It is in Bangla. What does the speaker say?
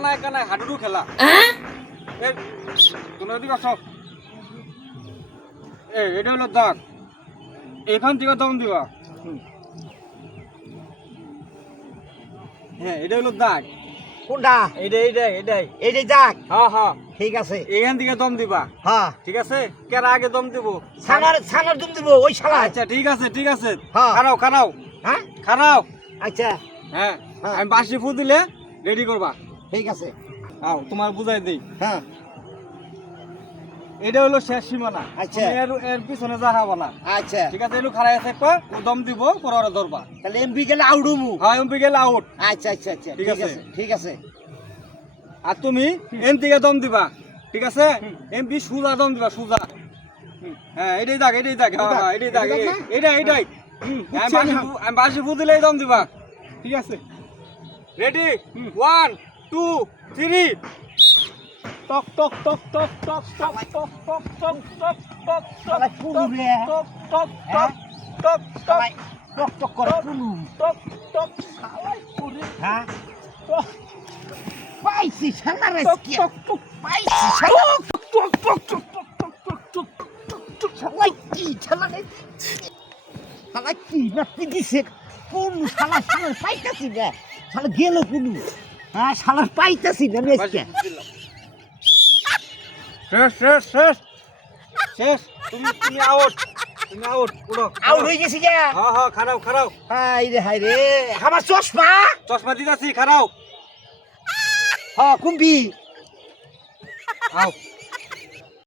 কানায় কানায় হাডুডু খেলা। এ তুমি ওদিকে আসো এ এটা হলো দাগ। এখান থেকে দম দিবা। হ্যাঁ এটা হলো দাগ। কোনটা? এইটা এইটাই। এটাই এইটাই যাক হ্যাঁ হ্যাঁ। ঠিক আছে। এখান থেকে দম দিবা। হ্যাঁ। ঠিক আছে? কেরা আগে দম দিব? ছানার ছানার দুম দিব ওই শালা আচ্ছা ঠিক আছে ঠিক আছে। হ্যাঁ। খারাও খারাও হ্যাঁ? খারাও আচ্ছা। হ্যাঁ হ্যাঁ। আমি বাসি ফু দিলে রেডি করবা। ঠিক আছে। আও তোমার বুঝাই দিই। হ্যাঁ। এটা হলো শেষ সীমানা। আচ্ছা। এর এর পিছনে যাহাবা না। আচ্ছা। ঠিক আছে এলু খারাই আছে কো দম দিব পরে ওরা ধরবা। তাহলে এমপি গেলে আউট আউডুমু হ্যাঁ এমপি গেলে আউট আচ্ছা আচ্ছা আচ্ছা। ঠিক আছে। ঠিক আছে। আর তুমি এম থেকে দম দিবা। ঠিক আছে? এমপি সুজা দম দিবা সুজা। হ্যাঁ এটাই দাগ এটাই দাগ। হ্যাঁ হ্যাঁ এটাই দাগ। এটাই? এটাই এটাই। আমি। বাসি ফু- দম দিবা। ঠিক আছে। রেডি ওয়ান টু থ্রি টক টক টক টক টক টক টক টক টক টক টক টক টক হ্যাঁ? টক টক টক টক টক করে পুরু টক টক শালাই পুরি হ্যাঁ টক পাইছি শালা রে টক কি টক টক পাইছি শালা টক টক টক টক টক টক টক টক শালা কি শালা রে শালা কি নাতি দিছে কোন শালা শালা পাইতাছি না শালা গেল কোন হ্যাঁ শালার পাইতাছি না মেসকে। শেষ শেষ শেষ। শেষ তুমি তুমি আউট তুমি আউট উড়ো আউট হয়ে গেছি গে। হ্যাঁ হ্যাঁ খারাও খারাও হাই রে হাই রে। আমার চশমা? চশমা দিতাছি খারাও হ্যাঁ কুম্বি আও